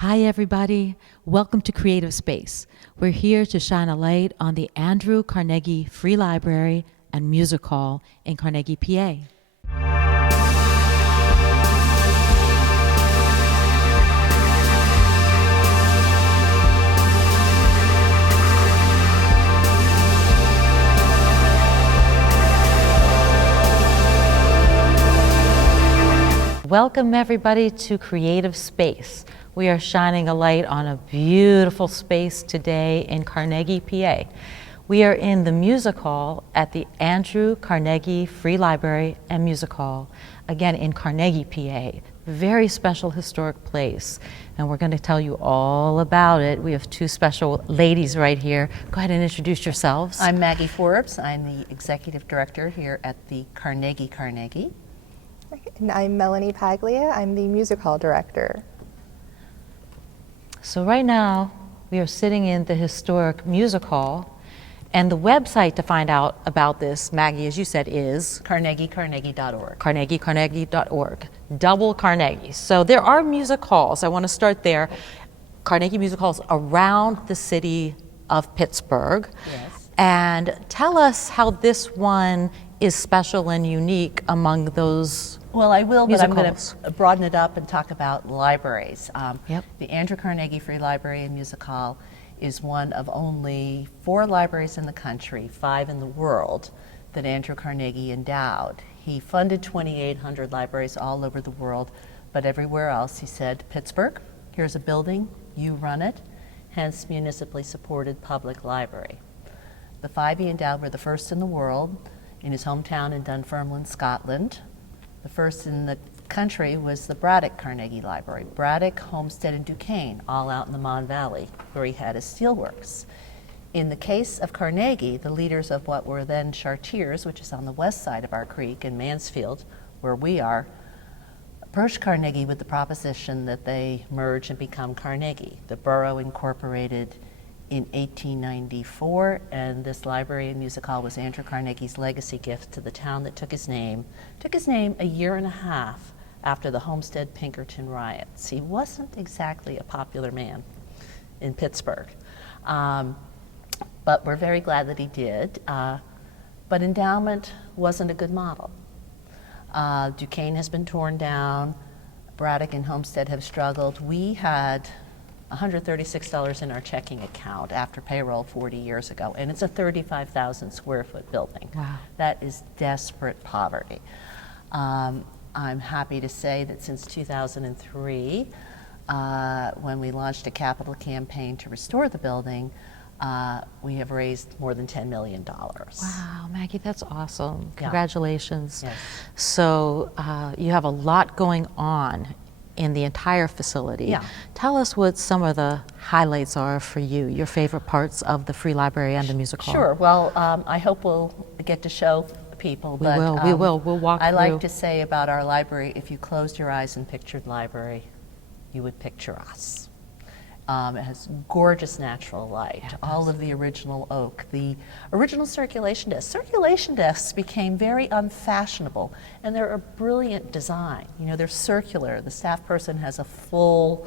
Hi, everybody. Welcome to Creative Space. We're here to shine a light on the Andrew Carnegie Free Library and Music Hall in Carnegie, PA. Welcome, everybody, to Creative Space. We are shining a light on a beautiful space today in Carnegie, PA. We are in the Music Hall at the Andrew Carnegie Free Library and Music Hall, again in Carnegie, PA. Very special historic place, and we're going to tell you all about it. We have two special ladies right here. Go ahead and introduce yourselves. I'm Maggie Forbes. I'm the Executive Director here at the Carnegie. And I'm Melanie Paglia. I'm the Music Hall Director. So right now, we are sitting in the historic Music Hall, and the website to find out about this, Maggie, as you said, is carnegie.org. carnegie.org. Double Carnegie. So there are music halls. I want to start there. Carnegie Music Halls around the city of Pittsburgh. Yes. And tell us how this one is special and unique among those. Well, I will, but I'm going halls. to broaden it up and talk about libraries. Yep. The Andrew Carnegie Free Library and Music Hall is one of only 4 libraries in the country, 5 in the world, that Andrew Carnegie endowed. He funded 2,800 libraries all over the world, but everywhere else he said, Pittsburgh, here's a building, you run it, hence municipally supported public library. The 5 he endowed were the first in the world in his hometown in Dunfermline, Scotland. The first in the country was the Braddock Carnegie Library. Braddock, Homestead, and Duquesne, all out in the Mon Valley, where he had his steelworks. In the case of Carnegie, the leaders of what were then Chartiers, which is on the west side of our creek in Mansfield, where we are, approached Carnegie with the proposition that they merge and become Carnegie. The borough incorporated in 1894, and this library and music hall was Andrew Carnegie's legacy gift to the town that took his name. Took his name a year and a half after the Homestead Pinkerton riots. He wasn't exactly a popular man in Pittsburgh, but we're very glad that he did. But endowment wasn't a good model. Duquesne has been torn down. Braddock and Homestead have struggled. We had $136 in our checking account after payroll 40 years ago, and it's a 35,000 square foot building. Wow. That is desperate poverty. I'm happy to say that since 2003, when we launched a capital campaign to restore the building, we have raised more than $10 million. Wow, Maggie, that's awesome. Yeah. Congratulations. Yes. So you have a lot going on in the entire facility. Yeah. Tell us what some of the highlights are for you, your favorite parts of the Free Library and the Music Hall. Sure. Well, I hope we'll get to show people. We will. We'll walk I through. like to say about our library, if you closed your eyes and pictured library, you would picture us. It has gorgeous natural light, all of the original oak, the original circulation desks. Circulation desks became very unfashionable, and they're a brilliant design. You know, they're circular. The staff person has a full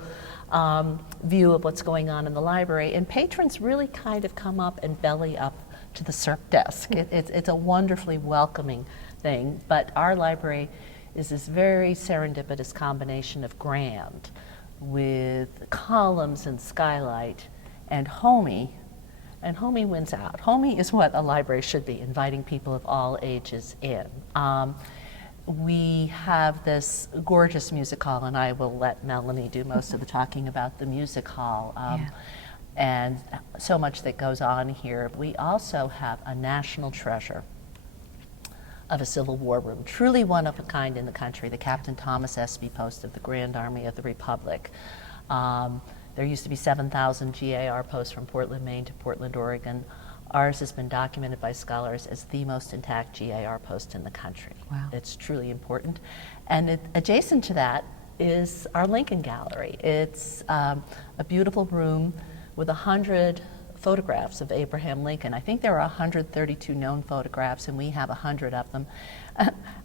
view of what's going on in the library, and patrons really kind of come up and belly up to the Circ desk. It's a wonderfully welcoming thing, but our library is this very serendipitous combination of grand, with columns and skylight, and homey, and homey wins out. Homey is what a library should be, inviting people of all ages in. We have this gorgeous music hall, and I will let Melanie do most of the talking about the music hall, and so much that goes on here. We also have a national treasure of a Civil War room, truly one of a kind in the country, the Captain Thomas Espy Post of the Grand Army of the Republic. There used to be 7,000 GAR posts from Portland, Maine to Portland, Oregon. Ours has been documented by scholars as the most intact GAR post in the country. Wow. It's truly important. And adjacent to that is our Lincoln Gallery. It's a beautiful room with 100 photographs of Abraham Lincoln. I think there are 132 known photographs, and we have 100 of them.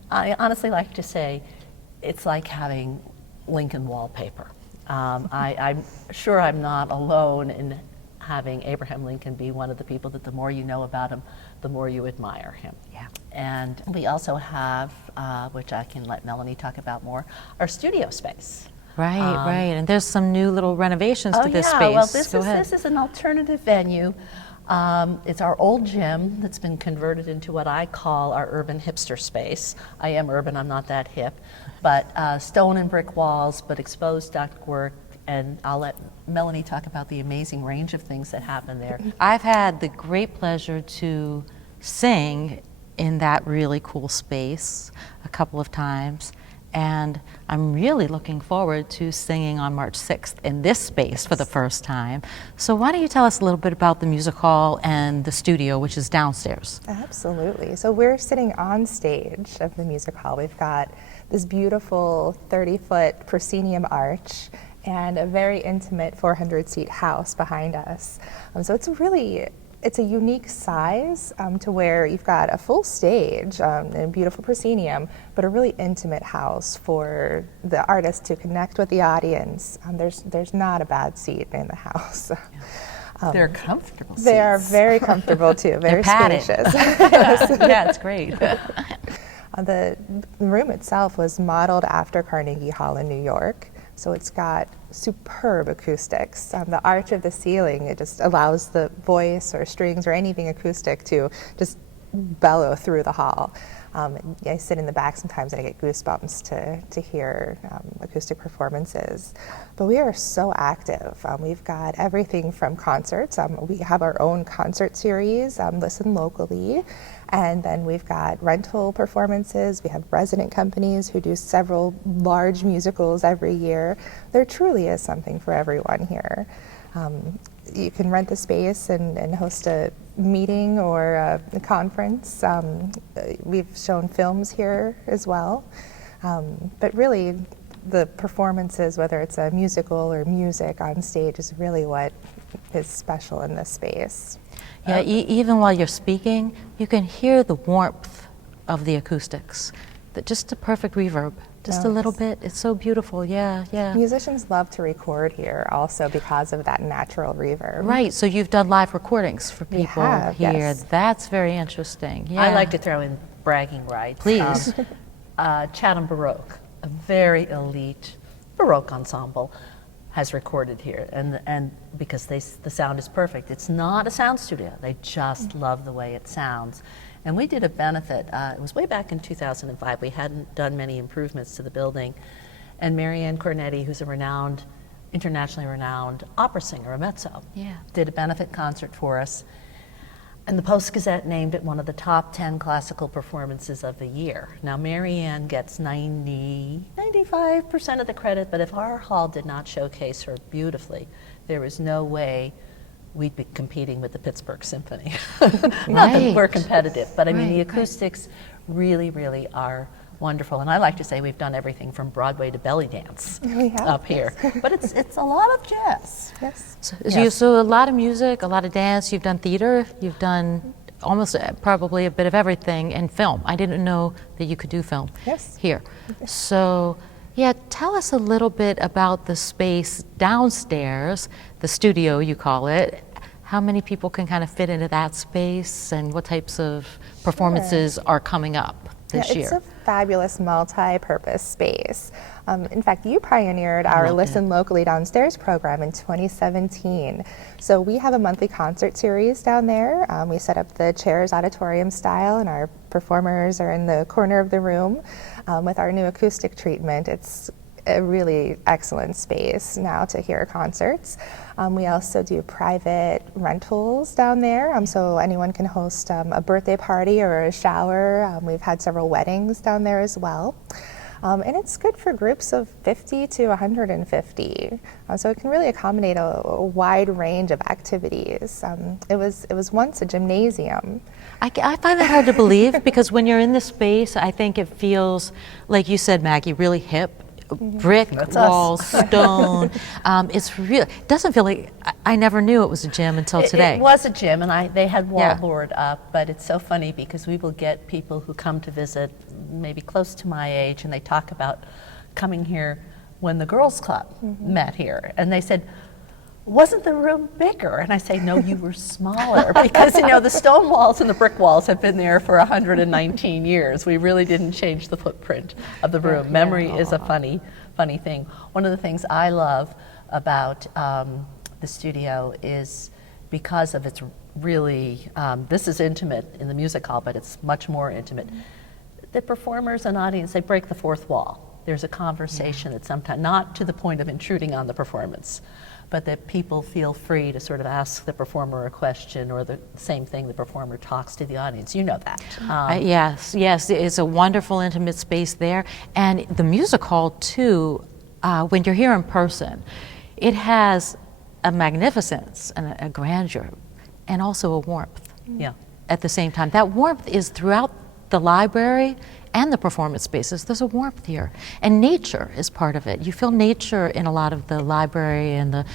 I honestly like to say it's like having Lincoln wallpaper. I'm sure I'm not alone in having Abraham Lincoln be one of the people that the more you know about him, the more you admire him. Yeah. And we also have, which I can let Melanie talk about more, our studio space. Right, right. And there's some new little renovations to this yeah. space. Well, Go ahead. this is an alternative venue. It's our old gym that's been converted into what I call our urban hipster space. I am urban, I'm not that hip. But stone and brick walls, but exposed ductwork. And I'll let Melanie talk about the amazing range of things that happen there. I've had the great pleasure to sing in that really cool space a couple of times. And I'm really looking forward to singing on March 6th in this space for the first time. So why don't you tell us a little bit about the music hall and the studio, which is downstairs? Absolutely. So we're sitting on stage of the music hall. We've got this beautiful 30-foot proscenium arch and a very intimate 400-seat house behind us. So it's a unique size to where you've got a full stage and a beautiful proscenium, but a really intimate house for the artist to connect with the audience. There's not a bad seat in the house. They're comfortable seats. They are very comfortable too, very padded. spacious. Yeah, it's great. The room itself was modeled after Carnegie Hall in New York. So it's got superb acoustics. The arch of the ceiling, it just allows the voice or strings or anything acoustic to just bellow through the hall. I sit in the back sometimes and I get goosebumps to hear acoustic performances. But we are so active. We've got everything from concerts. We have our own concert series, Listen Locally. And then we've got rental performances. We have resident companies who do several large musicals every year. There truly is something for everyone here. You can rent the space and host a meeting or a conference. We've shown films here as well. But really, the performances, whether it's a musical or music on stage, is really what is special in this space. Yeah, even while you're speaking, you can hear the warmth of the acoustics. Just a perfect reverb, just a little bit. It's so beautiful, yeah, yeah. Musicians love to record here also because of that natural reverb. Right, so you've done live recordings for people have, here. yes. That's very interesting, yeah. I like to throw in bragging rights. Please. Chatham Baroque, a very elite Baroque ensemble, has recorded here, and because the sound is perfect. It's not a sound studio. They just love the way it sounds. And we did a benefit. It was way back in 2005. We hadn't done many improvements to the building, and Marianne Cornetti, who's a internationally renowned opera singer, a mezzo, did a benefit concert for us. And the Post-Gazette named it one of the top 10 classical performances of the year. Now, Marianne gets 95% of the credit, but if our hall did not showcase her beautifully, there is no way we'd be competing with the Pittsburgh Symphony. Not that we're competitive, but I mean, the acoustics really, really are wonderful. And I like to say we've done everything from Broadway to belly dance up here. But it's a lot of jazz. Yes. So a lot of music, a lot of dance. You've done theater. You've done almost probably a bit of everything, and film. I didn't know that you could do film here. So yeah, tell us a little bit about the space downstairs, the studio you call it. How many people can kind of fit into that space, and what types of performances are coming up this year? It's a fabulous multi-purpose space. In fact, you pioneered our Listen Locally Downstairs program in 2017. So we have a monthly concert series down there. We set up the chairs auditorium style, and our performers are in the corner of the room with our new acoustic treatment. It's a really excellent space now to hear concerts. We also do private rentals down there, so anyone can host a birthday party or a shower. We've had several weddings down there as well. And it's good for groups of 50 to 150. So it can really accommodate a wide range of activities. It was once a gymnasium. I find that hard to believe because when you're in the space, I think it feels, like you said, Maggie, really hip. Brick walls, stone. It's real. It doesn't feel like I never knew it was a gym until today. It was a gym, and they had wallboard up. But it's so funny because we will get people who come to visit, maybe close to my age, and they talk about coming here when the girls' club met here, and they said, wasn't the room bigger? And I say, no, you were smaller, because the stone walls and the brick walls have been there for 119 years. We really didn't change the footprint of the room. Memory is a funny thing. One of the things I love about the studio is, because of its really, this is intimate in the music hall, but it's much more intimate. The performers and audience, they break the fourth wall. There's a conversation that sometimes, not to the point of intruding on the performance, but that people feel free to sort of ask the performer a question, or the same thing, the performer talks to the audience. You know that. Yes, it's a wonderful intimate space there. And the music hall too, when you're here in person, it has a magnificence and a grandeur, and also a warmth at the same time. That warmth is throughout the library and the performance spaces. There's a warmth here, and nature is part of it. You feel nature in a lot of the library and the,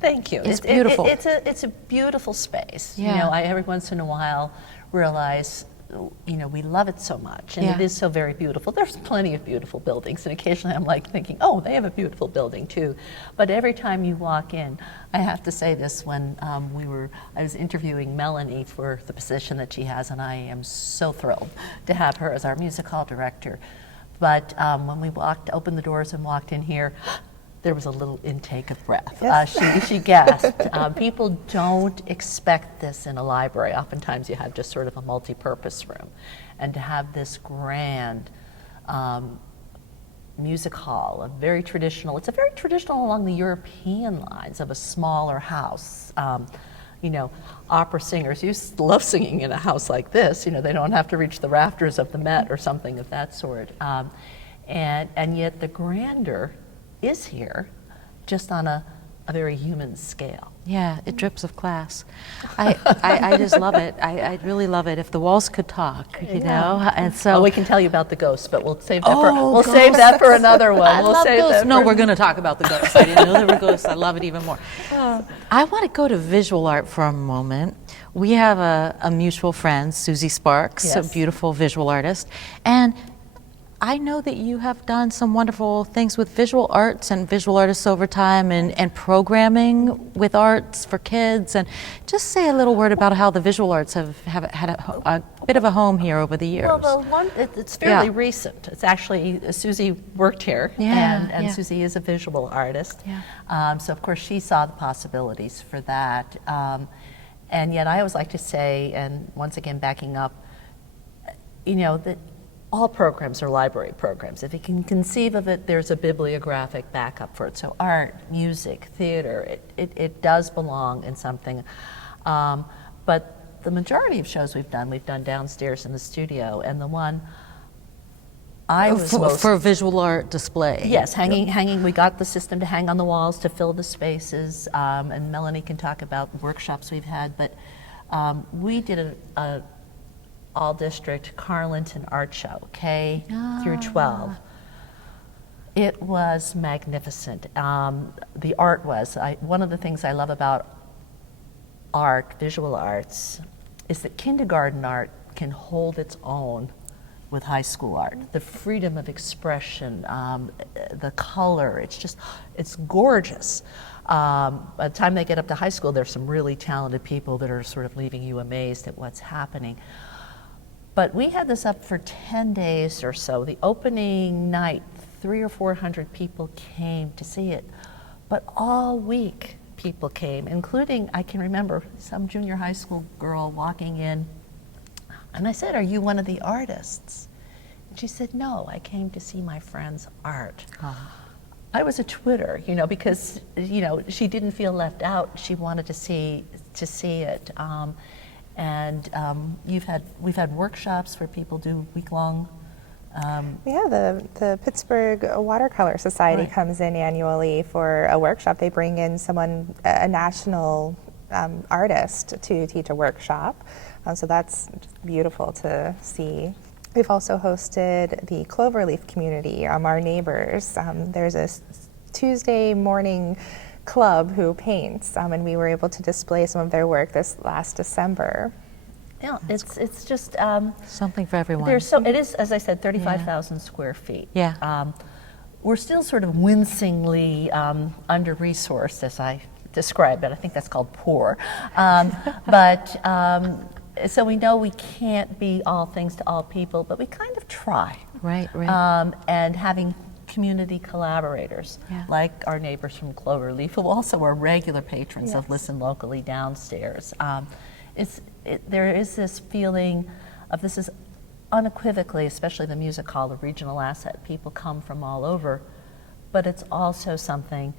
Thank you. It's beautiful. It's a beautiful space. Yeah. I every once in a while realize, we love it so much, and it is so very beautiful. There's plenty of beautiful buildings, and occasionally I'm like thinking, oh, they have a beautiful building too. But every time you walk in, I have to say this, when I was interviewing Melanie for the position that she has, and I am so thrilled to have her as our music hall director. But when we opened the doors and walked in here, there was a little intake of breath. Yes. She gasped. People don't expect this in a library. Oftentimes you have just sort of a multi-purpose room. And to have this grand music hall, it's very traditional along the European lines of a smaller house. Opera singers love singing in a house like this. They don't have to reach the rafters of the Met or something of that sort. And yet the grandeur is here, just on a very human scale. Yeah, it drips of class. I just love it. I really love it. If the walls could talk, and so we can tell you about the ghosts, but we'll save that save that for another one. I love ghosts. No, we're going to talk about the ghosts. I didn't know there were ghosts. I love it even more. I want to go to visual art for a moment. We have a mutual friend, Susie Sparks, a beautiful visual artist, and I know that you have done some wonderful things with visual arts and visual artists over time, and programming with arts for kids. And just say a little word about how the visual arts have had a bit of a home here over the years. Well, it's fairly recent. It's actually, Susie worked here, and Susie is a visual artist. So of course she saw the possibilities for that. And yet I always like to say, and once again backing up, that all programs are library programs. If you can conceive of it, there's a bibliographic backup for it. So art, music, theater, it does belong in something. But the majority of shows we've done downstairs in the studio, and the one I was for visual art display. Yes, hanging. We got the system to hang on the walls to fill the spaces, and Melanie can talk about workshops we've had. But we did a all-district Carlinton art show, K through 12. It was magnificent. The art was. One of the things I love about art, visual arts, is that kindergarten art can hold its own with high school art. The freedom of expression, the color, it's gorgeous. By the time they get up to high school, there's some really talented people that are sort of leaving you amazed at what's happening. But we had this up for 10 days or so. The opening night, 300 or 400 people came to see it. But all week, people came, including, I can remember, some junior high school girl walking in. And I said, "Are you one of the artists?" And she said, "No, I came to see my friend's art." I was a twitter, because, she didn't feel left out. She wanted to see it. We've had workshops where people do week-long. The Pittsburgh Watercolor Society comes in annually for a workshop. They bring in a national artist to teach a workshop. So that's just beautiful to see. We've also hosted the Cloverleaf community, our neighbors. There's a Tuesday morning club who paints, and we were able to display some of their work this last December. Yeah, it's just something for everyone. It is, as I said, 35,000 square feet. Yeah. we're still sort of wincingly under-resourced, as I described it. I think that's called poor. So we know we can't be all things to all people, but we kind of try. Right, right. And having community collaborators, like our neighbors from Cloverleaf, who also are regular patrons of Listen Locally downstairs. There is this feeling of this is unequivocally, especially the music hall, a regional asset. People come from all over, but it's also something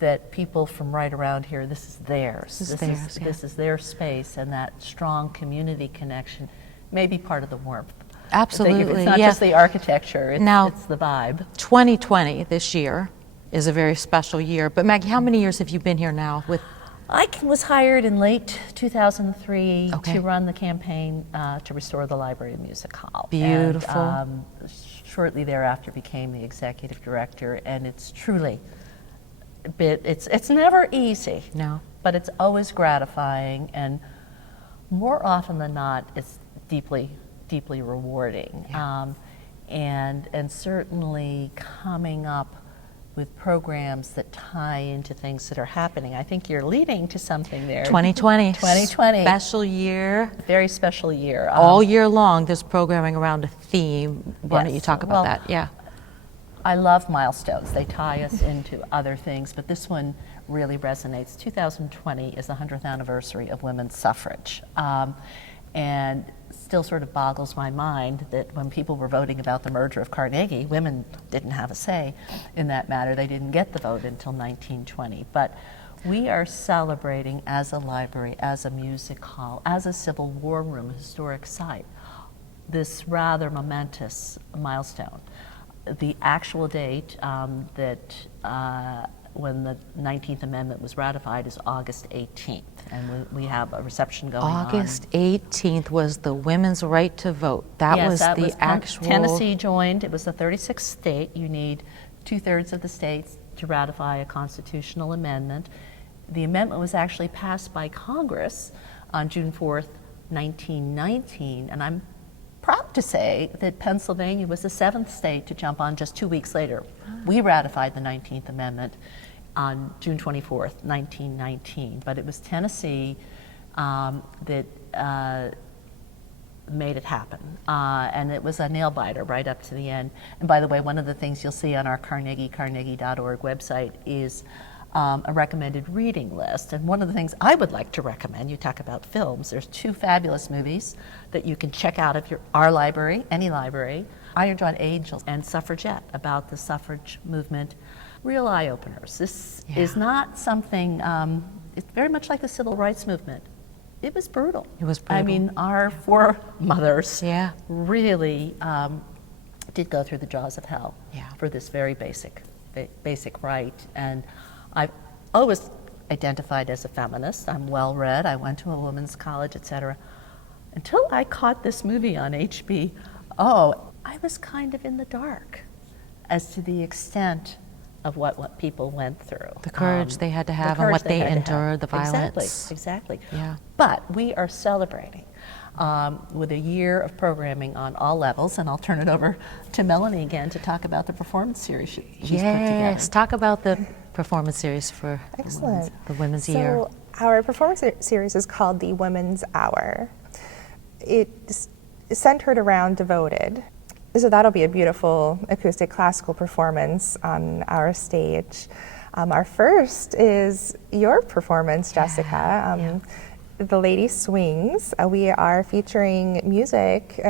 that people from right around here, this is theirs. This is their space, and that strong community connection may be part of the warmth. Absolutely. It's not just the architecture, it's the vibe. 2020, this year, is a very special year. But Maggie, how many years have you been here now with? I was hired in late 2003 Okay. to run the campaign to restore the Library and Music Hall. Beautiful. And, shortly thereafter became the executive director, and it's truly it's never easy. No. But it's always gratifying, and more often than not, it's deeply rewarding. Yeah. And certainly coming up with programs that tie into things that are happening. I think you're leading to something there. 2020. 2020. Special year. Very special year. All year long, there's programming around a theme. Why don't you Yes. talk about Well, that? Yeah. I love milestones. They tie us into other things, but this one really resonates. 2020 is the 100th anniversary of women's suffrage. And still sort of boggles my mind that when people were voting about the merger of Carnegie, women didn't have a say in that matter. They didn't get the vote until 1920. But we are celebrating as a library, as a music hall, as a Civil War room, historic site, this rather momentous milestone. The actual date when the 19th Amendment was ratified is August 18th, and we have a reception going on. August 18th was the women's right to vote. That was the actual... Tennessee joined. It was the 36th state. You need 2/3 of the states to ratify a constitutional amendment. The amendment was actually passed by Congress on June 4th, 1919, and I'm proud to say that Pennsylvania was the 7th state to jump on just 2 weeks later. We ratified the 19th Amendment on June 24th, 1919, but it was Tennessee that made it happen. And it was a nail biter right up to the end. And by the way, one of the things you'll see on our carnegie.org website is a recommended reading list. And one of the things I would like to recommend, you talk about films, there's 2 fabulous movies that you can check out if you're our library, any library, Iron Jawed Angels and Suffragette, about the suffrage movement. Real eye-openers. This is not something, it's very much like the civil rights movement. It was brutal. It was brutal. I mean, our foremothers really did go through the jaws of hell for this very basic right. And I've always identified as a feminist. I'm well-read. I went to a women's college, etc. Until I caught this movie on HBO, I was kind of in the dark as to the extent of what people went through. The courage they had to have and what they endured, the violence. Exactly. Yeah. But we are celebrating with a year of programming on all levels, and I'll turn it over to Melanie again to talk about the performance series she's put together. Yes, talk about the performance series for Excellent. the Women's Year. So our performance series is called the Women's Hour. It's centered around Devoted. So that'll be a beautiful acoustic classical performance on our stage. Our first is your performance, Jessica. The Lady Swings. We are featuring music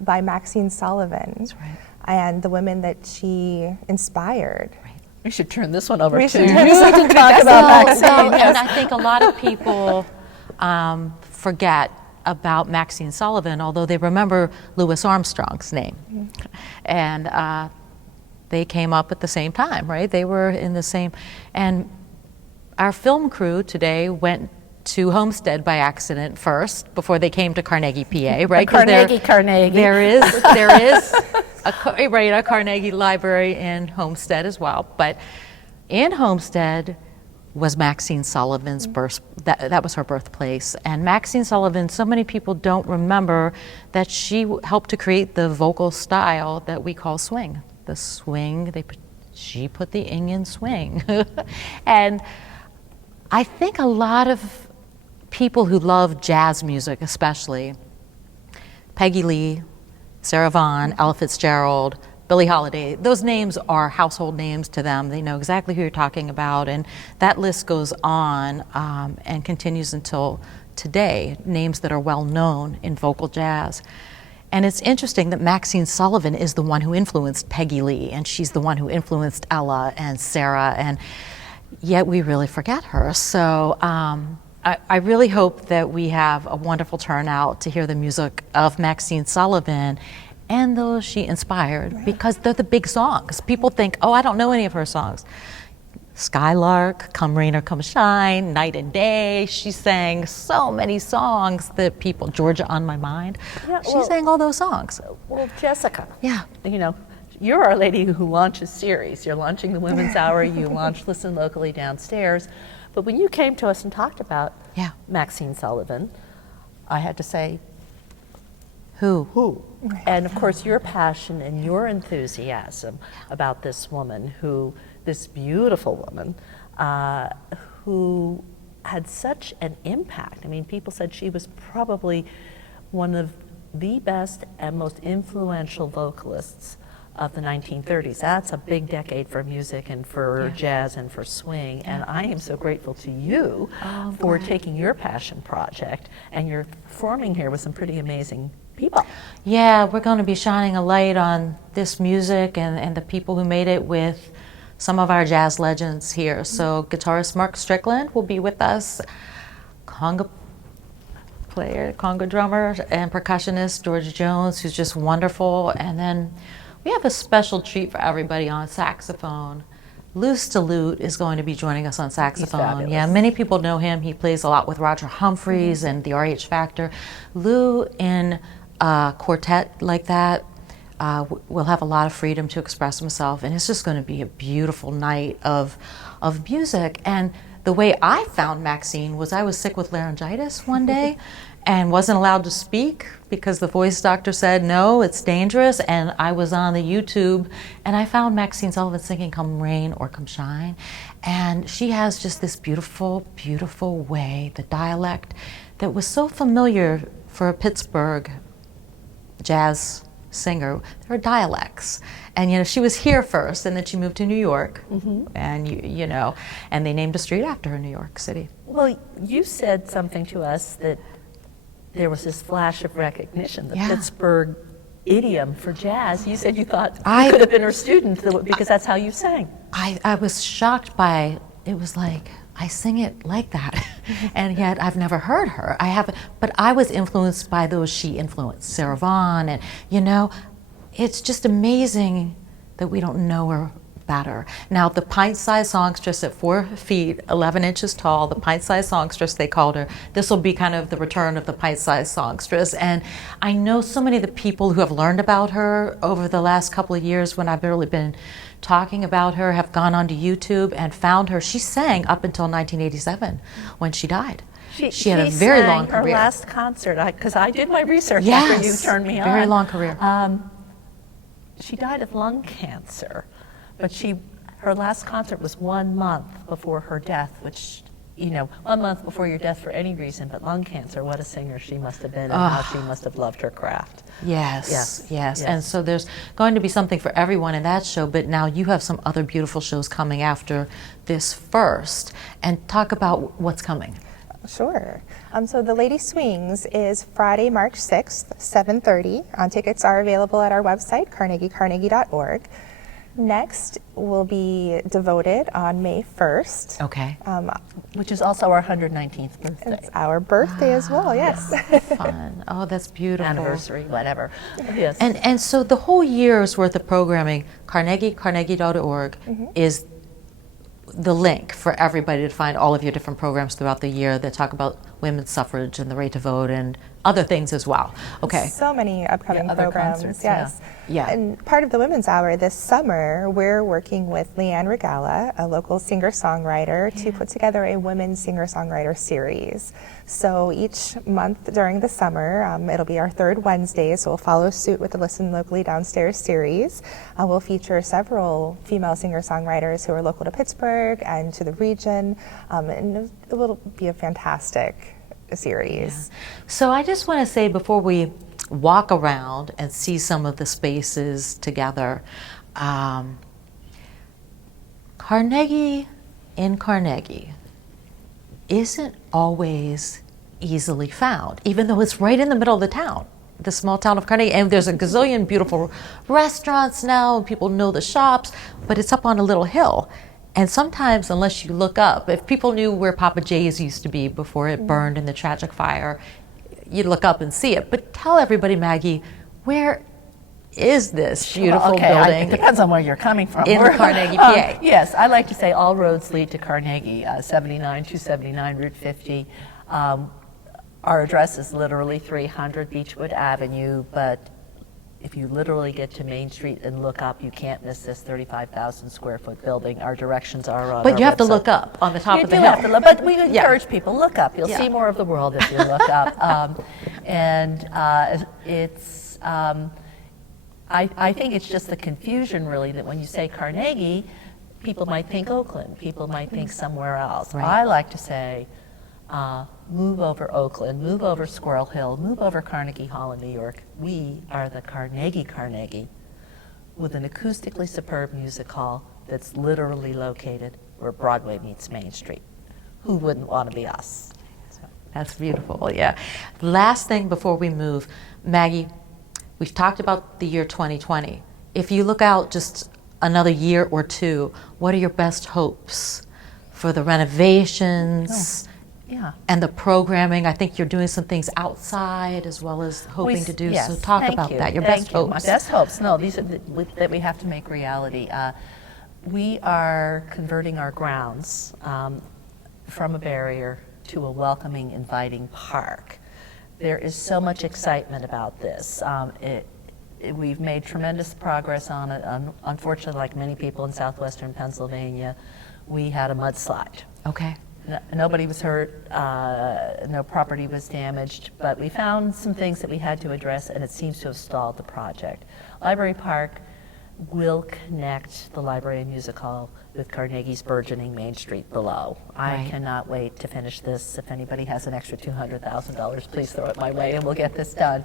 by Maxine Sullivan. That's right. And the women that she inspired. Right. We should turn this one over We to should you turn this to over to talk about Maxine. And I think a lot of people forget about Maxine Sullivan, although they remember Louis Armstrong's name. And they came up at the same time, right? They were in the same. And our film crew today went to Homestead by accident first before they came to Carnegie, PA, right? 'Cause Carnegie. There is a Carnegie Library in Homestead as well, but in Homestead was Maxine Sullivan's birth. That was her birthplace, and Maxine Sullivan. So many people don't remember that she helped to create the vocal style that we call swing. The swing. she put the Indian swing. And I think a lot of people who love jazz music, especially Peggy Lee, Sarah Vaughan, Ella Fitzgerald, Billie Holiday, those names are household names to them. They know exactly who you're talking about, and that list goes on and continues until today, names that are well known in vocal jazz. And it's interesting that Maxine Sullivan is the one who influenced Peggy Lee, and she's the one who influenced Ella and Sarah, and yet we really forget her. So I really hope that we have a wonderful turnout to hear the music of Maxine Sullivan and those she inspired, because they're the big songs. People think, oh, I don't know any of her songs. Skylark, Come Rain or Come Shine, Night and Day. She sang so many songs that people, Georgia on My Mind. Yeah, She sang all those songs. Well, Jessica, Yeah. you know, you're our lady who launches series. You're launching the Women's Hour. You launched Listen Locally downstairs. But when you came to us and talked about Yeah. Maxine Sullivan, I had to say, Who? and of course, your passion and your enthusiasm about this woman this beautiful woman, who had such an impact. I mean, people said she was probably one of the best and most influential vocalists of the 1930s. That's a big decade for music and for jazz and for swing. And I am so grateful to you for taking your passion project, and you're performing here with some pretty amazing people. Yeah, we're going to be shining a light on this music and the people who made it with some of our jazz legends here. So guitarist Mark Strickland will be with us, conga player, conga drummer, and percussionist Georgia Jones, who's just wonderful. And then we have a special treat for everybody on saxophone. Lou Stallute is going to be joining us on saxophone. fabulous. Yeah, many people know him. He plays a lot with Roger Humphreys and the RH Factor. Lou in a quartet like that will have a lot of freedom to express himself, and it's just going to be a beautiful night of music. And the way I found Maxine was I was sick with laryngitis one day and wasn't allowed to speak because the voice doctor said, no, it's dangerous. And I was on the YouTube and I found Maxine Sullivan singing Come Rain or Come Shine. And she has just this beautiful, beautiful way, the dialect that was so familiar for a Pittsburgh jazz singer. There are dialects. And you know, she was here first, and then she moved to New York, and you know, and they named a street after her in New York City. Well, you said something to us that there was this flash of recognition, the Yeah. Pittsburgh idiom for jazz. You said you thought I- you could have been her student because that's how you sang. I was shocked by, it was like, I sing it like that, and yet I've never heard her. I haven't, but I was influenced by those she influenced, Sarah Vaughan, and you know, it's just amazing that we don't know her better. Now, the pint-sized songstress at 4 feet, 11 inches tall, the pint-sized songstress, they called her. This will be kind of the return of the pint-sized songstress. And I know so many of the people who have learned about her over the last couple of years when I've really been talking about her have gone onto YouTube and found her. She sang up until 1987 when she died. She had a very sang long her career. last concert, because I did my research Yes, after you turned me on. very long career. She died of lung cancer, but her last concert was 1 month before her death, which, you know, 1 month before your death for any reason, but lung cancer, what a singer she must have been, and how she must have loved her craft. Yes, Yes. And so there's going to be something for everyone in that show, but now you have some other beautiful shows coming after this first. And talk about what's coming. Sure. So the Lady Swings is Friday, March 6th, 7:30. Tickets are available at our website, carnegie.org. Next will be Devoted on May 1st. Okay. Which is also our 119th birthday. It's our birthday as well, yes. Fun. Oh, that's beautiful. Anniversary, whatever. Yes. And so the whole year's worth of programming, carnegie.org, is the link for everybody to find all of your different programs throughout the year that talk about women's suffrage and the right to vote and other things as well. Okay. So many upcoming other programs, concerts, yes. Yeah. And part of the Women's Hour this summer, we're working with Leanne Regala, a local singer-songwriter, to put together a women's singer-songwriter series. So each month during the summer, it'll be our third Wednesday, so we'll follow suit with the Listen Locally Downstairs series. We'll feature several female singer-songwriters who are local to Pittsburgh and to the region, and it will be a fantastic series. So I just want to say before we walk around and see some of the spaces together, Carnegie in Carnegie isn't always easily found, even though it's right in the middle of the town, the small town of Carnegie. And there's a gazillion beautiful restaurants now, and people know the shops, but it's up on a little hill. And sometimes, unless you look up, if people knew where Papa Jay's used to be before it burned in the tragic fire, you'd look up and see it. But tell everybody, Maggie, where is this beautiful building? It depends on where you're coming from. In Carnegie, PA. Yes, I like to say all roads lead to Carnegie, 279 Route 50. Our address is literally 300 Beechwood Avenue, but if you literally get to Main Street and look up, you can't miss this 35,000 square foot building. Our directions are on But our you have to website. look up on the top of the You hill. do have to look, but we encourage people, look up. You'll Yeah. see more of the world if you look up. It's, I think it's just the confusion really that when you say Carnegie, people might think Oakland, people might think somewhere else. Right. I like to say, move over Oakland, move over Squirrel Hill, move over Carnegie Hall in New York. We are the Carnegie with an acoustically superb music hall that's literally located where Broadway meets Main Street. Who wouldn't want to be us? That's beautiful, yeah. Last thing before we move, Maggie, we've talked about the year 2020. If you look out just another year or two, what are your best hopes for the renovations Yeah. and the programming? I think you're doing some things outside as well as hoping to do. Yes, So talk thank about you. that, your Thank best you. hopes. My best hopes. No, these are that we have to make reality. We are converting our grounds from a barrier to a welcoming, inviting park. There is so much excitement about this. We've made tremendous progress on it. Unfortunately, like many people in southwestern Pennsylvania, we had a mudslide. Okay. Nobody was hurt, no property was damaged, but we found some things that we had to address, and it seems to have stalled the project. Library Park will connect the library and music hall with Carnegie's burgeoning Main Street below. I Right. cannot wait to finish this. If anybody has an extra $200,000, please throw it my way, and we'll get this done.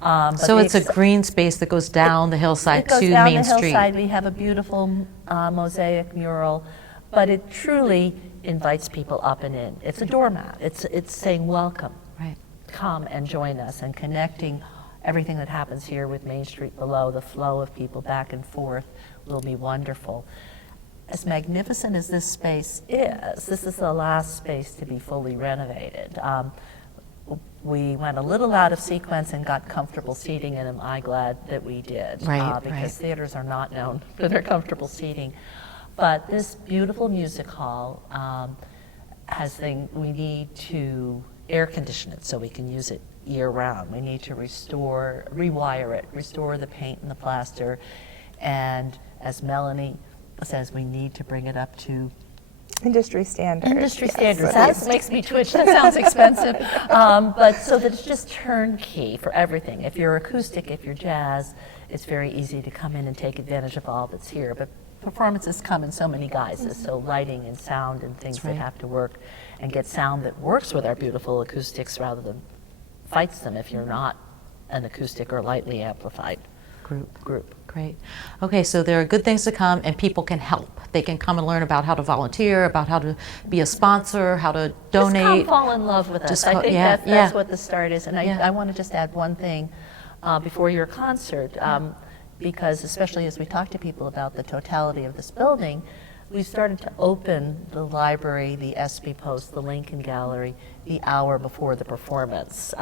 But So the it's a green space that goes down the hillside it goes to down Main the Street. hillside. We have a beautiful mosaic mural, but it truly invites people up and in. It's a doormat. It's saying welcome. Right. Come and join us, and connecting everything that happens here with Main Street below. The flow of people back and forth will be wonderful. As magnificent as this space is, this is the last space to be fully renovated. We went a little out of sequence and got comfortable seating, and am I glad that we did. Right, because right. theaters are not known for their comfortable seating. But this beautiful music hall we need to air condition it so we can use it year round. We need to rewire it, restore the paint and the plaster, and as Melanie says, we need to bring it up to Industry standards. industry yes. standards. That makes me twitch. That sounds expensive. But so that it's just turnkey for everything. If you're acoustic, if you're jazz, it's very easy to come in and take advantage of all that's here. But performances come in so many guises, so lighting and sound and things right. that have to work, and get sound that works with our beautiful acoustics rather than fights them if you're not an acoustic or lightly amplified group. Great. Okay, so there are good things to come, and people can help. They can come and learn about how to volunteer, about how to be a sponsor, how to donate. Just come fall in love with us. Just I co- think yeah, that's yeah. what the start is. And Yeah. I want to just add one thing before your concert, because especially as we talk to people about the totality of this building, we started to open the library, the SB Post, the Lincoln Gallery, the hour before the performance.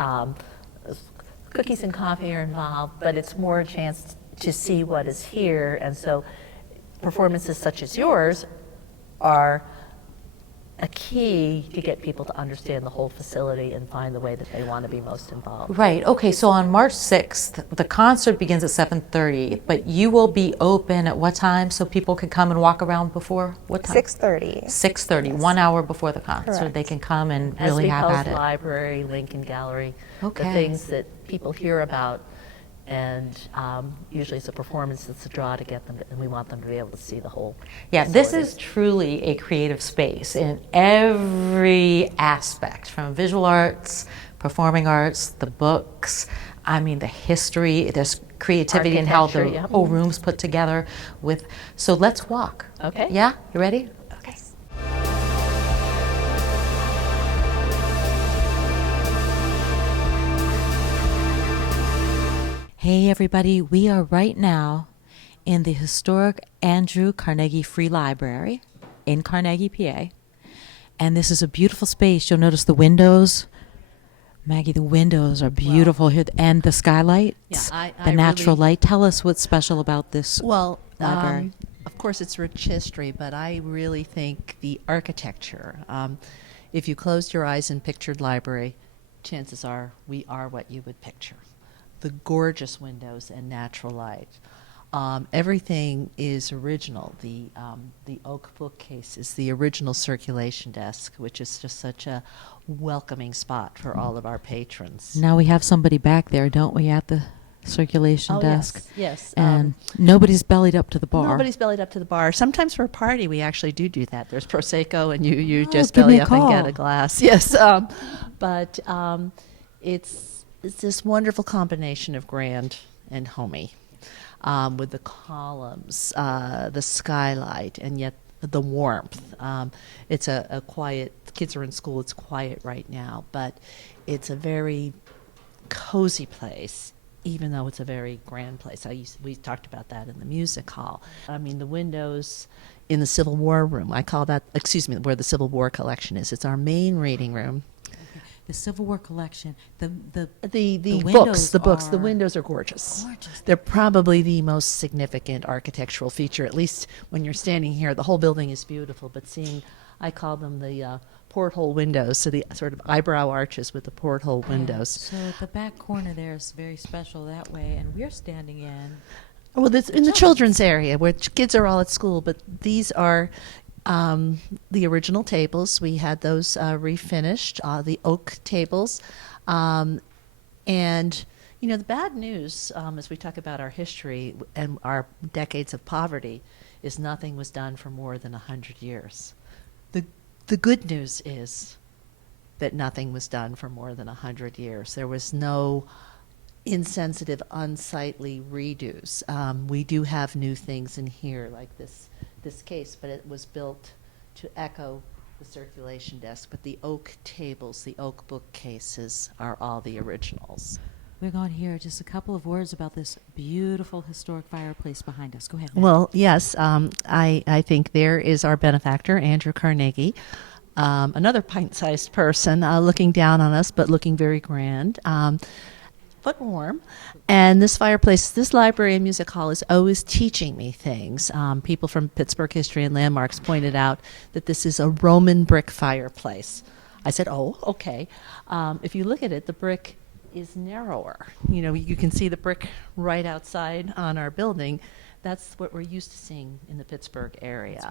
Cookies and coffee are involved, but it's more a chance to see what is here. And so performances such as yours are a key to get people to understand the whole facility and find the way that they want to be most involved. Right. Okay. So on March 6th, the concert begins at 7:30, but you will be open at what time so people can come and walk around before? What time? 6:30. 6:30, 1 hour before the concert. Correct. They can come and As really we have post at it. library, Lincoln Gallery, Okay. the things that people hear about, and usually it's a performance that's a draw to get them, and we want them to be able to see the whole. Yeah, this facility. is truly a creative space in every aspect, from visual arts, performing arts, the books, I mean the history, there's creativity in how the Architecture, yeah. whole room's put together with, so let's walk. Okay. Yeah, you ready? Okay. Hey everybody, we are right now in the historic Andrew Carnegie Free Library in Carnegie, PA. And this is a beautiful space. You'll notice the windows. Maggie, the windows are beautiful here. And the skylight, I the natural really- light. Tell us what's special about this Well, library. of course, it's rich history, but I really think the architecture. If you closed your eyes and pictured library, chances are we are what you would picture. The gorgeous windows and natural light. Everything is original. The oak bookcases, the original circulation desk, which is just such a welcoming spot for all of our patrons. Now we have somebody back there, don't we, at the circulation Oh, desk? yes. And nobody's bellied up to the bar. Nobody's bellied up to the bar. Sometimes for a party, we actually do that. There's Prosecco, and you Oh, just give me belly a up and get call. a glass. Yes, but it's this wonderful combination of grand and homey, with the columns, the skylight, and yet the warmth. It's a quiet. The kids are in school. It's quiet right now, but it's a very cozy place, even though it's a very grand place. We talked about that in the music hall. I mean, the windows in the Civil War room, I call that, where the Civil War collection is. It's our main reading room. The Civil War collection, the The windows books, the are windows are gorgeous. gorgeous. They're probably the most significant architectural feature, at least when you're standing here. The whole building is beautiful, but seeing, I call them the porthole windows, so the sort of eyebrow arches with the porthole windows. So the back corner there is very special that way, and we're standing in. Well, it's in the children's area where kids are all at school, but these are the original tables. We had those refinished, the oak tables. And, you know, the bad news, as we talk about our history and our decades of poverty, is nothing was done for more than 100 years. The good news is that nothing was done for more than 100 years. There was no insensitive, unsightly redos. We do have new things in here, like this case, but it was built to echo the circulation desk. But the oak tables, the oak bookcases are all the originals. We're going to hear just a couple of words about this beautiful historic fireplace behind us. Go ahead. Matt. Well, yes, I think there is our benefactor, Andrew Carnegie, another pint-sized person looking down on us, but looking very grand. But warm. And this fireplace, this library and music hall is always teaching me things. People from Pittsburgh History and Landmarks pointed out that this is a Roman brick fireplace. I said, oh, okay. If you look at it, the brick is narrower. You know, you can see the brick right outside on our building. That's what we're used to seeing in the Pittsburgh area.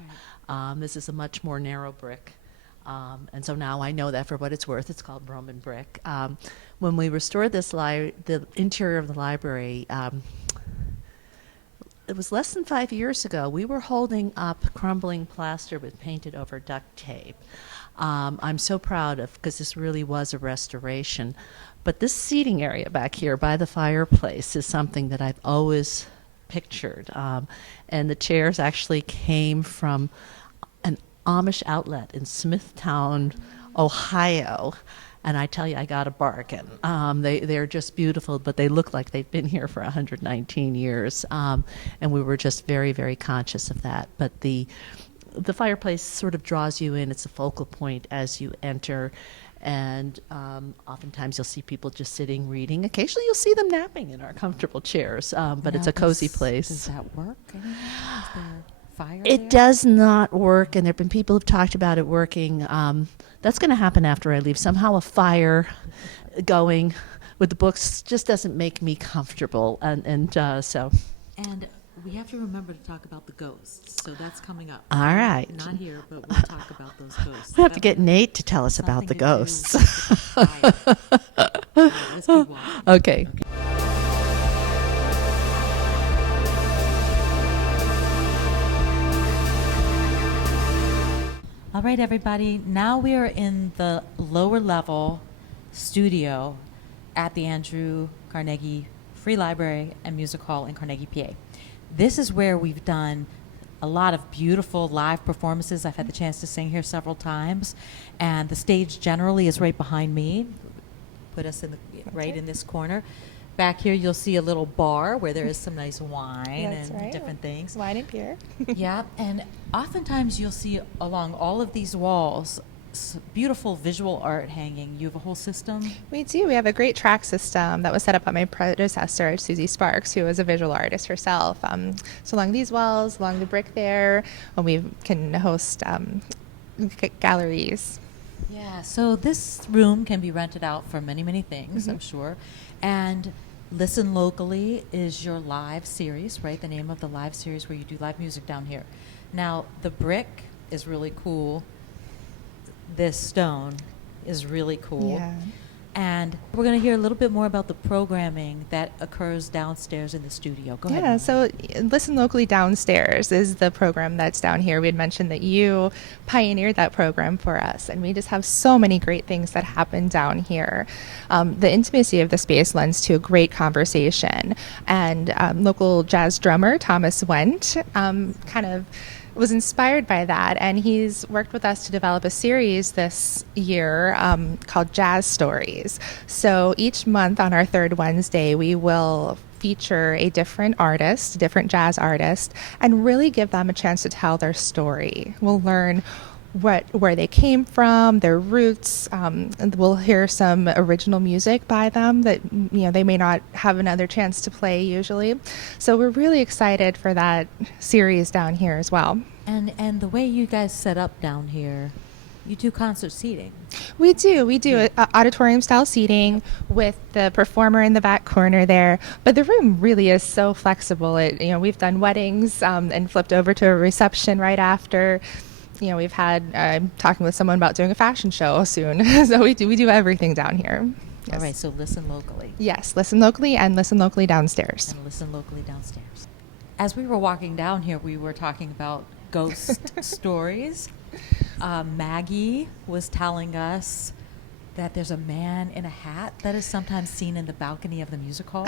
This is a much more narrow brick. And so now I know that for what it's worth. It's called Roman brick. When we restored this the interior of the library, it was less than 5 years ago. We were holding up crumbling plaster with painted over duct tape. I'm so proud of, because this really was a restoration. But this seating area back here by the fireplace is something that I've always pictured. And the chairs actually came from an Amish outlet in Smithtown, Ohio. And I tell you, I got a bargain. They're just beautiful, but they look like they've been here for 119 years. And we were just very, very conscious of that. But the fireplace sort of draws you in. It's a focal point as you enter. And oftentimes you'll see people just sitting reading. Occasionally you'll see them napping in our comfortable chairs. But it's Now, a cozy does place. that work? Is there fire It there? does not work, and there have been people who've talked about it working. That's going to happen after I leave. Somehow a fire going with the books just doesn't make me comfortable, and so. And we have to remember to talk about the ghosts. So that's coming up. All right. Not here, but we'll talk about those ghosts. We have to get Nate to tell us about the Something to do ghosts. with the fire. All right, let's keep walking. Okay. All right, everybody. Now we are in the lower level studio at the Andrew Carnegie Free Library and Music Hall in Carnegie, PA. This is where we've done a lot of beautiful live performances. I've had the chance to sing here several times, and the stage generally is right behind me. Put us in the right in this corner. Back here, you'll see a little bar where there is some nice wine That's and right. different things. Wine and beer. Yeah, and oftentimes you'll see along all of these walls beautiful visual art hanging. You have a whole system. We do. We have a great track system that was set up by my predecessor, Susie Sparks, who was a visual artist herself. So along these walls, along the brick there, we can host galleries. Yeah, so this room can be rented out for many, many things, I'm Mm-hmm. sure. And Listen Locally is your live series, right? The name of the live series where you do live music down here. Now, the brick is really cool. This stone is really cool. Yeah. And we're going to hear a little bit more about the programming that occurs downstairs in the studio. Go ahead. Yeah, so Listen Locally Downstairs is the program that's down here. We had mentioned that you pioneered that program for us, and we just have so many great things that happen down here. The intimacy of the space lends to a great conversation, and local jazz drummer Thomas Wendt kind of was inspired by that, and he's worked with us to develop a series this year called Jazz Stories. So each month on our third Wednesday, we will feature a different artist, a different jazz artist, and really give them a chance to tell their story. We'll learn where they came from, their roots. And we'll hear some original music by them that they may not have another chance to play usually. So we're really excited for that series down here as well. And the way you guys set up down here, you do concert seating. We do auditorium style seating with the performer in the back corner there. But the room really is so flexible. We've done weddings and flipped over to a reception right after. We've had, I'm talking with someone about doing a fashion show soon. So we do everything down here. Yes. All right, so Listen Locally. Yes, Listen Locally and Listen Locally Downstairs. And Listen Locally Downstairs. As we were walking down here, we were talking about ghost stories. Maggie was telling us that there's a man in a hat that is sometimes seen in the balcony of the music hall.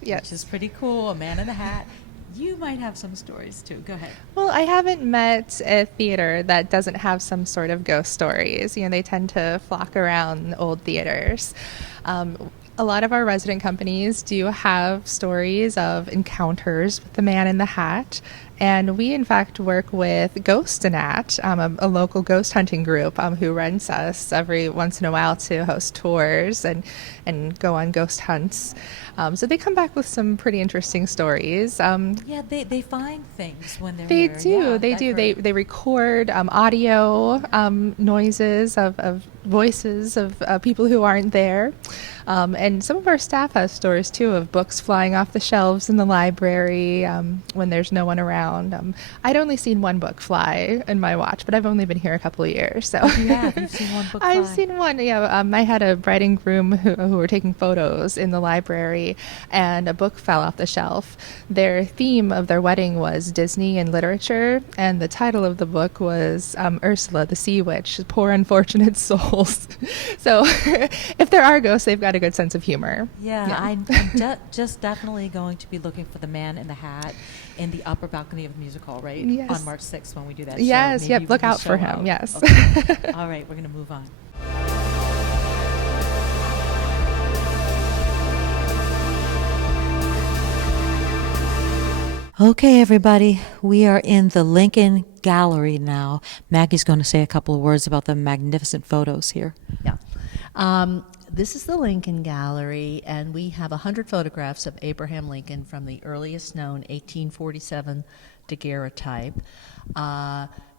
Yes. Which is pretty cool, a man in a hat. You might have some stories too. Go ahead. Well, I haven't met a theater that doesn't have some sort of ghost stories. They tend to flock around old theaters. A lot of our resident companies do have stories of encounters with the man in the hat. And we, in fact, work with Ghostinat, a local ghost hunting group who rents us every once in a while to host tours and go on ghost hunts. So they come back with some pretty interesting stories. Yeah, they find things when they're They here. do. Yeah, They I've do. heard. They record audio noises of voices of people who aren't there. And some of our staff has stories too of books flying off the shelves in the library when there's no one around. I'd only seen one book fly in my watch, but I've only been here a couple of years. So You've seen one book I've fly. seen one. Yeah, I had a bride and groom who were taking photos in the library, and a book fell off the shelf. Their theme of their wedding was Disney and literature, and the title of the book was Ursula the Sea Witch, Poor Unfortunate Souls. So if there are ghosts, they've got a good sense of humor. Yeah, I'm just definitely going to be looking for the man in the hat in the upper balcony of the music hall, right? Yes. On March 6th when we do that show. Yes, Maybe yep, we look can out for show him, up. yes. Okay. All right, we're going to move on. Okay, everybody, we are in the Lincoln Gallery now. Maggie's going to say a couple of words about the magnificent photos here. Yeah. This is the Lincoln Gallery, and we have 100 photographs of Abraham Lincoln from the earliest known 1847 daguerreotype.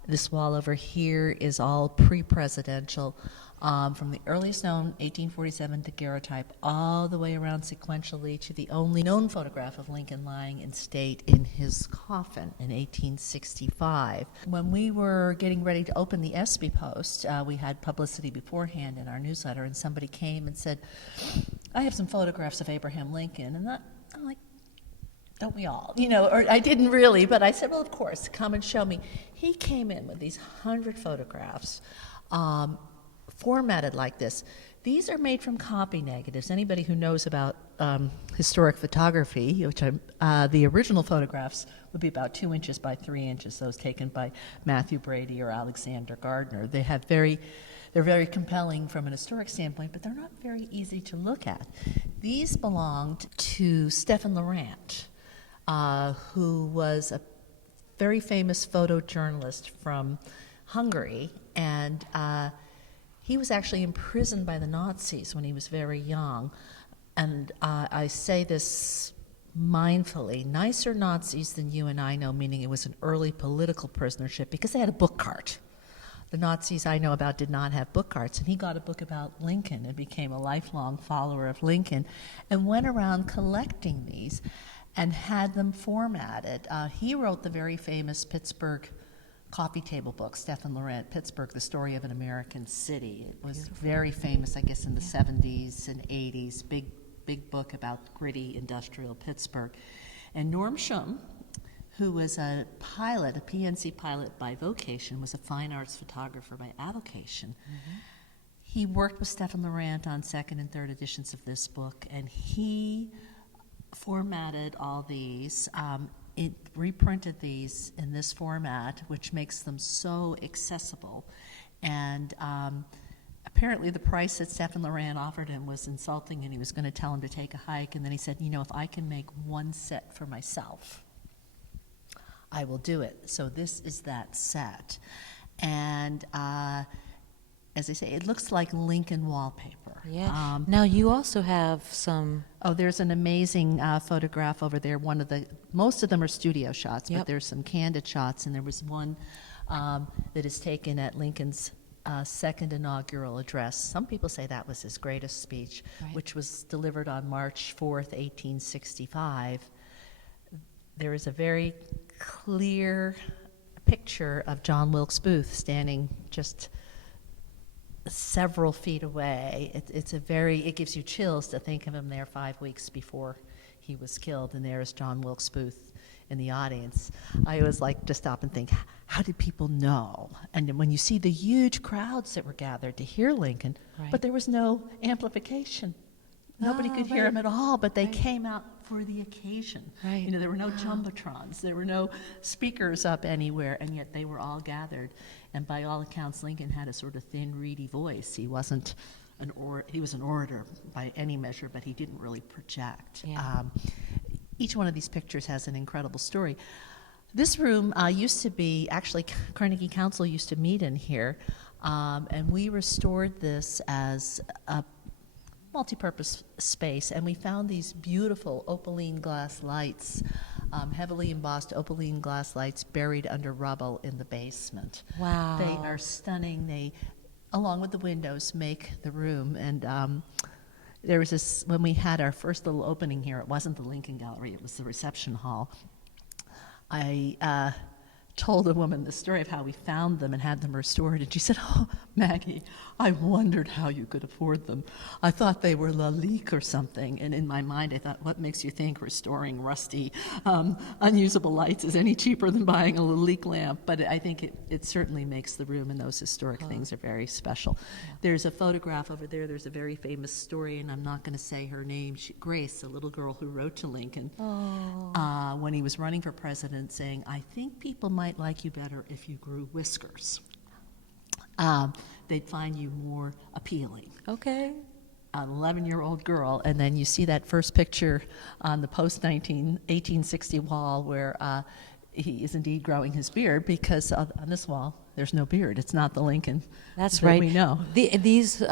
This wall over here is all pre-presidential, from the earliest known 1847 daguerreotype all the way around sequentially to the only known photograph of Lincoln lying in state in his coffin in 1865. When we were getting ready to open the ESPY Post, we had publicity beforehand in our newsletter, and somebody came and said, I have some photographs of Abraham Lincoln, and I'm like, don't we all? You know, or I didn't really, but I said, well, of course, come and show me. He came in with these 100 photographs, formatted like this. These are made from copy negatives. Anybody who knows about historic photography, which the original photographs would be about 2 inches by 3 inches, those taken by Matthew Brady or Alexander Gardner. They're very compelling from an historic standpoint, but they're not very easy to look at. These belonged to Stefan Laurent, who was a very famous photojournalist from Hungary, and he was actually imprisoned by the Nazis when he was very young. And I say this mindfully, nicer Nazis than you and I know, meaning it was an early political prisonership, because they had a book cart. The Nazis I know about did not have book carts, and he got a book about Lincoln and became a lifelong follower of Lincoln and went around collecting these and had them formatted. He wrote the very famous Pittsburgh coffee table book, Stefan Laurent, Pittsburgh, The Story of an American City. It was very famous, I guess, in the 70s and 80s, big book about gritty industrial Pittsburgh. And Norm Schum, who was a pilot, a PNC pilot by vocation, was a fine arts photographer by avocation. Mm-hmm. He worked with Stefan Laurent on second and third editions of this book, and he formatted all these. It reprinted these in this format, which makes them so accessible. And apparently the price that Stefan Laurent offered him was insulting, and he was going to tell him to take a hike. And then he said, you know, if I can make one set for myself, I will do it. So this is that set. And as I say, it looks like Lincoln wallpaper. Yeah. Now you also have some. Oh, there's an amazing photograph over there. Most of them are studio shots, but there's some candid shots, and there was one that is taken at Lincoln's second inaugural address. Some people say that was his greatest speech, which was delivered on March 4th, 1865. There is a very clear picture of John Wilkes Booth standing just several feet away. It gives you chills to think of him there 5 weeks before he was killed, and there's John Wilkes Booth in the audience. I always like to stop and think, how did people know? And when you see the huge crowds that were gathered to hear Lincoln, but there was no amplification. Nobody could hear him at all, but they came out for the occasion. You know, there were no jumbotrons, there were no speakers up anywhere, and yet they were all gathered. And by all accounts, Lincoln had a sort of thin, reedy voice. He wasn't he was an orator by any measure, but he didn't really project. Each one of these pictures has an incredible story. This room used to be, actually, Carnegie Council used to meet in here, and we restored this as a multi-purpose space, and we found these beautiful opaline glass lights, heavily embossed opaline glass lights buried under rubble in the basement. Wow. They are stunning. They, along with the windows, make the room. And there was this, when we had our first little opening here, it wasn't the Lincoln Gallery, it was the reception hall. I told a woman the story of how we found them and had them restored, and she said, "Oh, Maggie, I wondered how you could afford them. I thought they were Lalique or something." And in my mind, I thought, what makes you think restoring rusty, unusable lights is any cheaper than buying a Lalique lamp? But I think it certainly makes the room, and those historic things are very special. There's a photograph over there. There's a very famous story, and I'm not going to say her name. Grace, a little girl who wrote to Lincoln when he was running for president, saying, "I think people might like you better if you grew whiskers. They'd find you more appealing." Okay. An 11-year-old girl, and then you see that first picture on the post-1860 wall where he is indeed growing his beard, because on this wall there's no beard. It's not the Lincoln That's that right. we know. These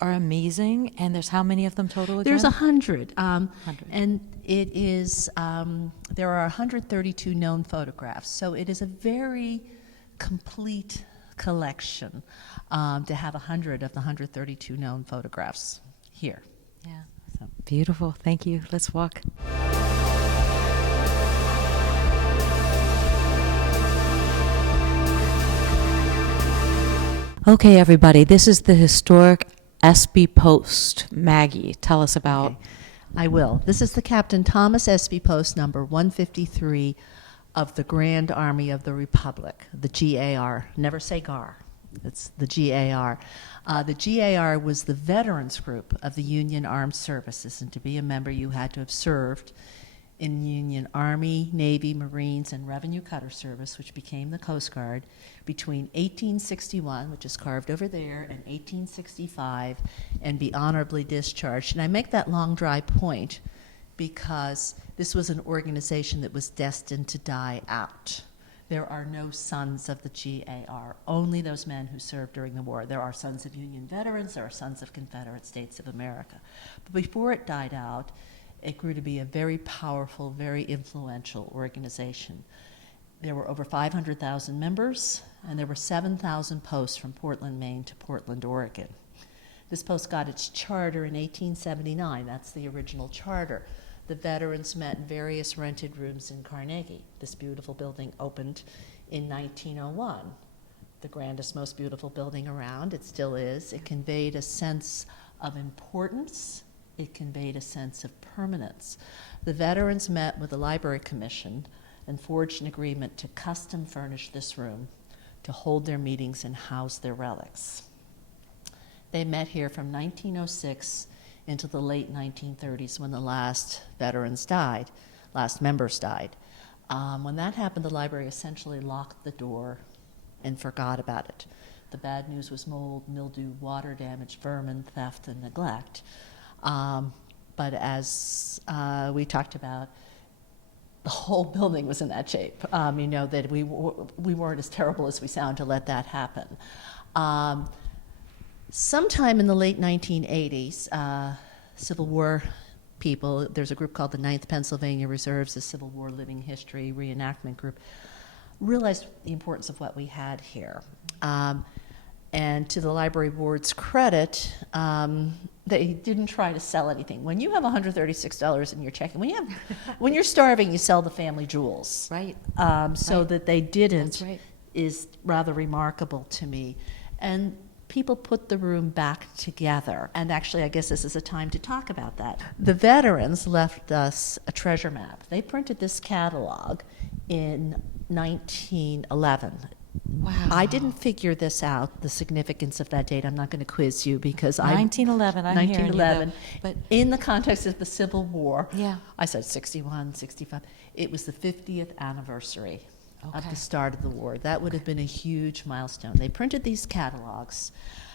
are amazing, and there's how many of them total again? There's 100. 100. And it is, there are 132 known photographs. So it is a very complete collection to have 100 of the 132 known photographs here. Yeah. So. Beautiful. Thank you. Let's walk. Okay, everybody, this is the historic Espy Post. Maggie, tell us about. Okay. I will. This is the Captain Thomas Espy Post number 153 of the Grand Army of the Republic, the GAR. Never say GAR. It's the GAR. The GAR was the veterans group of the Union Armed Services, and to be a member, you had to have served in Union Army, Navy, Marines, and Revenue Cutter Service, which became the Coast Guard, between 1861, which is carved over there, and 1865, and be honorably discharged. And I make that long, dry point because this was an organization that was destined to die out. There are no sons of the GAR, only those men who served during the war. There are sons of Union veterans, there are sons of Confederate States of America. But before it died out, it grew to be a very powerful, very influential organization. There were over 500,000 members, and there were 7,000 posts from Portland, Maine to Portland, Oregon. This post got its charter in 1879. That's the original charter. The veterans met in various rented rooms in Carnegie. This beautiful building opened in 1901. The grandest, most beautiful building around. It still is. It conveyed a sense of importance. It conveyed a sense of permanence. The veterans met with the Library Commission and forged an agreement to custom furnish this room to hold their meetings and house their relics. They met here from 1906 into the late 1930s when the last veterans died, last members died. When that happened, the library essentially locked the door and forgot about it. The bad news was mold, mildew, water damage, vermin, theft, and neglect. But as we talked about, the whole building was in that shape. You know, that we weren't as terrible as we sound to let that happen. Sometime in the late 1980s, Civil War people, there's a group called the 9th Pennsylvania Reserves, a Civil War living history reenactment group, realized the importance of what we had here. And to the library board's credit, they didn't try to sell anything. When you have $136 in your checking, when you're starving, you sell the family jewels. Right. So Right. that they didn't That's right. is rather remarkable to me. And people put the room back together. And actually, I guess this is a time to talk about that. The veterans left us a treasure map. They printed this catalog in 1911. Wow. I didn't figure this out, the significance of that date. I'm not going to quiz you because I 1911, I'm hearing you, though. 1911. But In the context of the Civil War, Yeah. I said 61, 65. It was the 50th anniversary of Okay. the start of the war. That would have been a huge milestone. They printed these catalogs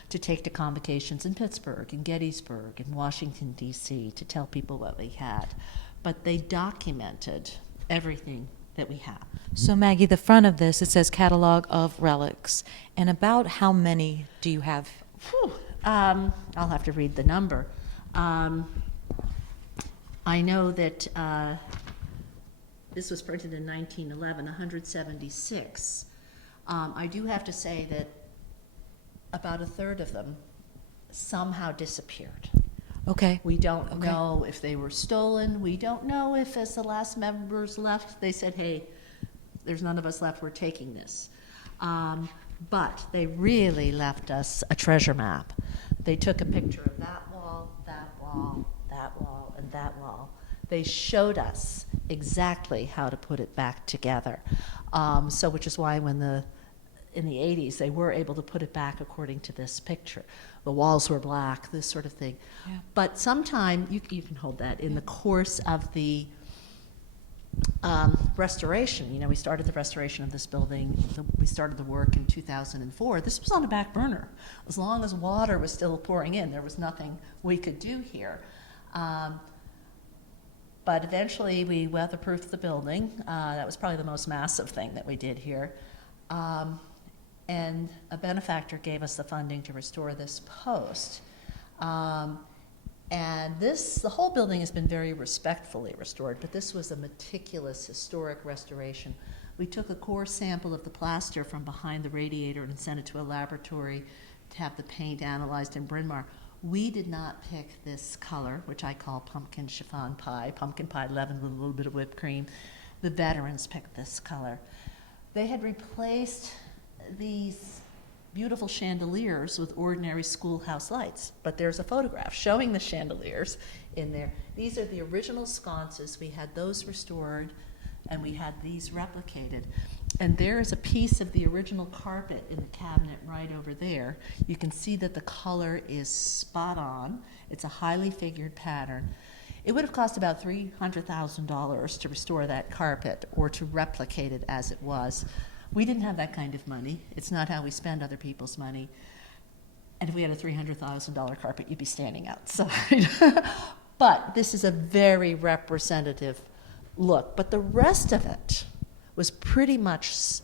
to take to convocations in Pittsburgh, in Gettysburg, in Washington, D.C., to tell people what we had. But they documented everything that we have. So Maggie, the front of this, it says catalog of relics. And about how many do you have? Whew. I'll have to read the number. I know that this was printed in 1911, 176. I do have to say that about a third of them somehow disappeared. Okay. We don't Okay. know if they were stolen. We don't know if, as the last members left, they said, hey, there's none of us left, we're taking this. But they really left us a treasure map. They took a picture of that wall, that wall, that wall, and that wall. They showed us exactly how to put it back together. So which is why when in the 80s, they were able to put it back according to this picture. The walls were black, this sort of thing. Yeah. But sometime, you can hold that, in the course of the restoration, you know, we started the restoration of this building, we started the work in 2004. This was on a back burner. As long as water was still pouring in, there was nothing we could do here. But eventually we weatherproofed the building. That was probably the most massive thing that we did here. And a benefactor gave us the funding to restore this post. And the whole building has been very respectfully restored, but this was a meticulous historic restoration. We took a core sample of the plaster from behind the radiator and sent it to a laboratory to have the paint analyzed in Bryn Mawr. We did not pick this color, which I call pumpkin pie leavened with a little bit of whipped cream. The veterans picked this color. They had replaced these beautiful chandeliers with ordinary schoolhouse lights, but there's a photograph showing the chandeliers in there. These are the original sconces. We had those restored, and we had these replicated. And there is a piece of the original carpet in the cabinet right over there. You can see that the color is spot on. It's a highly figured pattern. It would have cost about $300,000 to restore that carpet or to replicate it as it was. We didn't have that kind of money. It's not how we spend other people's money. And if we had a $300,000 carpet, you'd be standing outside. But this is a very representative look. But the rest of it was pretty much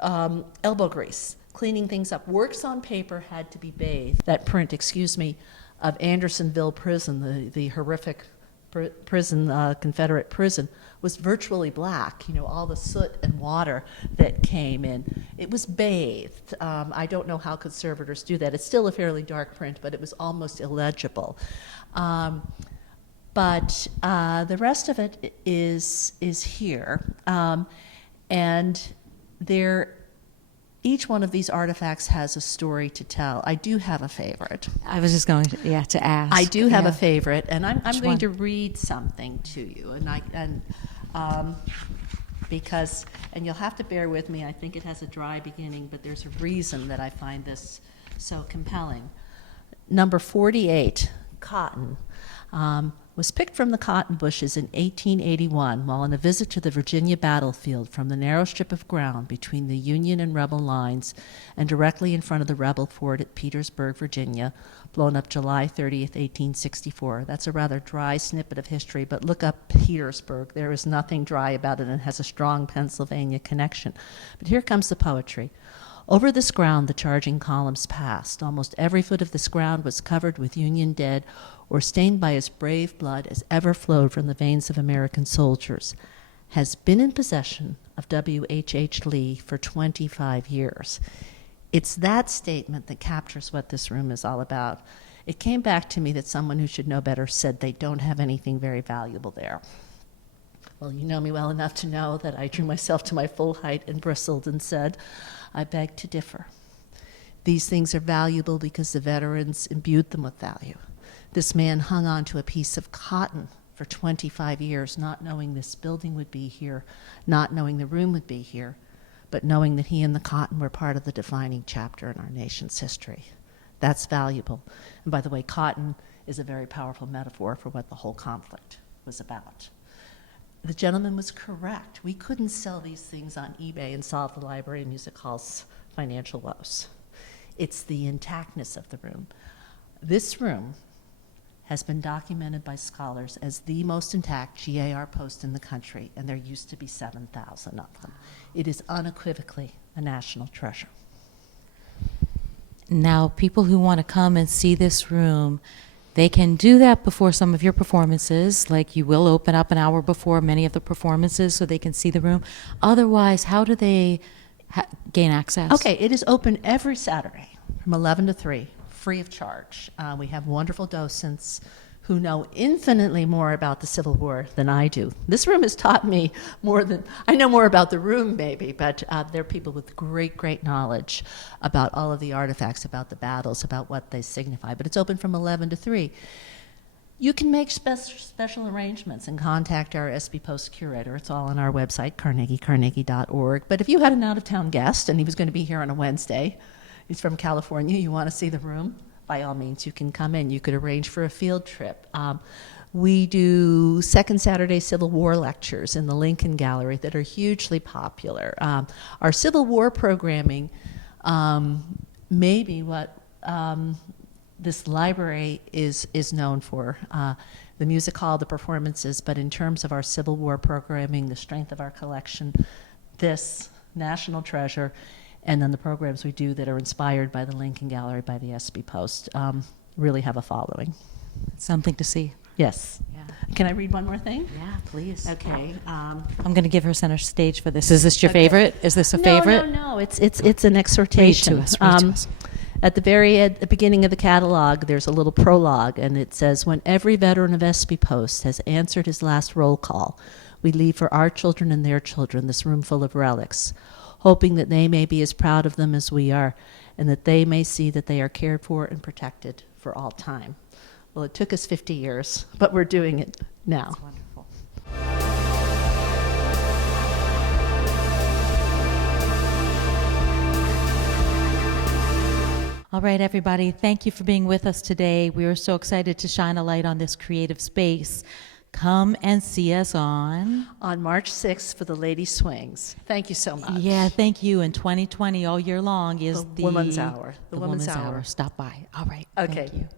elbow grease, cleaning things up. Works on paper had to be bathed. That print, of Andersonville Prison, the horrific prison, Confederate prison, was virtually black. All the soot and water that came in. It was bathed. I don't know how conservators do that. It's still a fairly dark print, but it was almost illegible. But the rest of it is here. And each one of these artifacts has a story to tell. I do have a favorite. I was just going to ask. I do have Yeah. a favorite, and I'm going one? to read something to you, because you'll have to bear with me. I think it has a dry beginning, but there's a reason that I find this so compelling. Number 48, cotton, was picked from the cotton bushes in 1881 while on a visit to the Virginia battlefield from the narrow strip of ground between the Union and Rebel lines and directly in front of the Rebel fort at Petersburg, Virginia, blown up July 30th, 1864. That's a rather dry snippet of history, but look up Petersburg. There is nothing dry about it and has a strong Pennsylvania connection. But here comes the poetry. Over this ground the charging columns passed. Almost every foot of this ground was covered with Union dead or stained by as brave blood as ever flowed from the veins of American soldiers. Has been in possession of W.H.H. Lee for 25 years. It's that statement that captures what this room is all about. It came back to me that someone who should know better said they don't have anything very valuable there. Well, you know me well enough to know that I drew myself to my full height and bristled and said, I beg to differ. These things are valuable because the veterans imbued them with value. This man hung on to a piece of cotton for 25 years, not knowing this building would be here, not knowing the room would be here, but knowing that he and the cotton were part of the defining chapter in our nation's history. That's valuable. And by the way, cotton is a very powerful metaphor for what the whole conflict was about. The gentleman was correct. We couldn't sell these things on eBay and solve the Library and Music Hall's financial woes. It's the intactness of the room. This room has been documented by scholars as the most intact GAR post in the country, and there used to be 7,000 of them. It is unequivocally a national treasure. Now, people who want to come and see this room, they can do that before some of your performances, like you will open up an hour before many of the performances so they can see the room. Otherwise, how do they gain access? Okay, it is open every Saturday from 11 to 3, free of charge. We have wonderful docents who know infinitely more about the Civil War than I do. This room has taught me more than, I know more about the room maybe, but there are people with great, great knowledge about all of the artifacts, about the battles, about what they signify. But it's open from 11 to 3. You can make special arrangements and contact our SB Post curator. It's all on our website, carnegie.org. But if you had an out-of-town guest and he was going to be here on a Wednesday, he's from California, you want to see the room, by all means, you can come in. You could arrange for a field trip. We do second Saturday Civil War lectures in the Lincoln Gallery that are hugely popular. Our Civil War programming may be what this library is known for. The music hall, the performances, but in terms of our Civil War programming, the strength of our collection, this national treasure, and then the programs we do that are inspired by the Lincoln Gallery, by the SB Post. really have a following. Something to see. Yes. Yeah. Can I read one more thing? Yeah, please. Okay. I'm going to give her center stage for this. Is this your Okay. favorite? Is this a favorite? No. It's an exhortation. Read to us. At the beginning of the catalog, there's a little prologue, and it says, "When every veteran of Espy Post has answered his last roll call, we leave for our children and their children this room full of relics, hoping that they may be as proud of them as we are, and that they may see that they are cared for and protected for all time." Well, it took us 50 years, but we're doing it now. Wonderful. All right, everybody, thank you for being with us today. We are so excited to shine a light on this creative space. Come and see us on. On March 6th for the Lady Swings. Thank you so much. Yeah, thank you. In 2020, all year long, is The Woman's Hour. The Woman's Hour. Stop by. All right. Okay. Thank you.